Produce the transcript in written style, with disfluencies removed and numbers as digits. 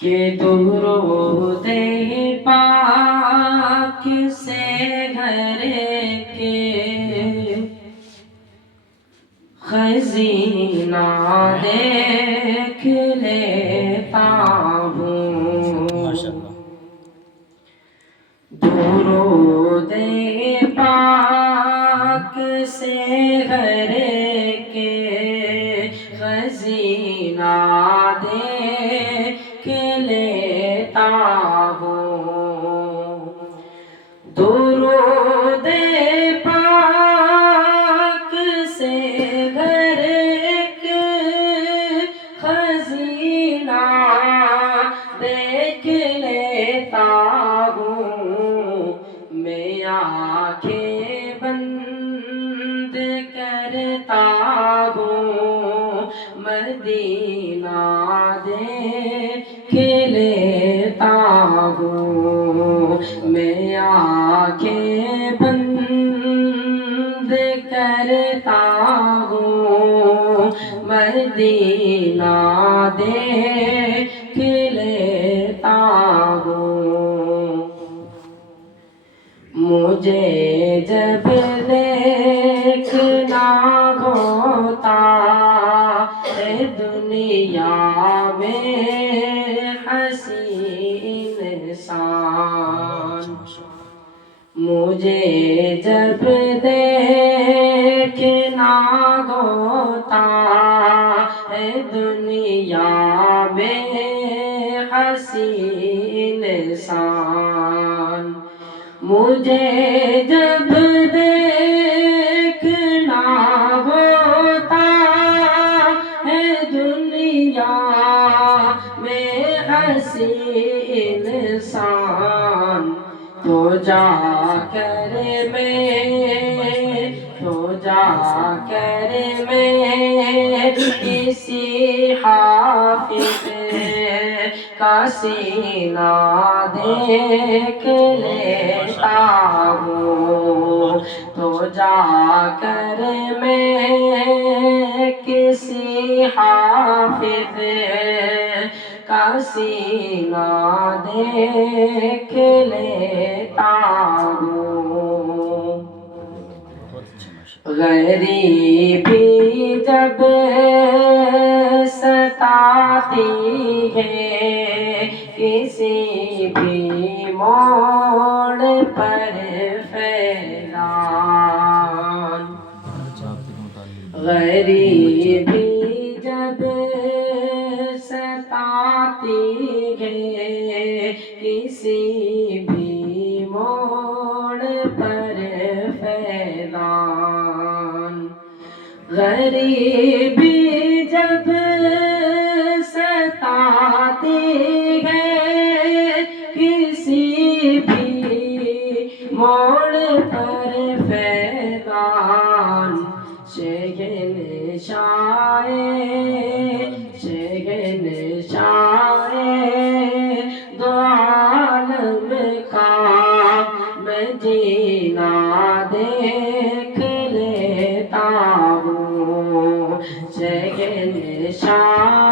کہ درود پاک سے گھر کے خزینہ دیکھ لیتا ہوں، درود پاک سے گھر کے خزینہ دیکھ لیتا ہوں، درود پاک سے گھر کے خزینہ دیکھ لیتا ہوں، میں آنکھیں بند کرتا ہوں، مدینہ دیکھ لیتا ہوں، میں آنکھیں بند کرتا ہوں، مدینہ دیکھ لیتا ہوں، مجھے جب دیکھنا ہوتا ہے دنیا میں حسین انسان، مجھے جب دیکھنا ہوتا ہے دنیا میں حسین انسان، مجھے جب دیکھنا ہوتا ہے دنیا میں حسین انسان، تو جا کر میں کسی حافظ کا سینہ دیکھ لیتا ہوں، تو جا کر میں کسی حافظ کا سینہ دیکھ لیتا ہوں، غریبی جب ستاتی ہے کسی بھی موڑ پر فیضان، غریبی جب ستاتی ہے کسی بھی موڑ پر فیضان، غریبی جب ستاتی ہے کسی بھی موڑ پر فیضان، شہنشاہ دو عالم کا مدینہ دیکھ لیتا ہوں، شہنشاہ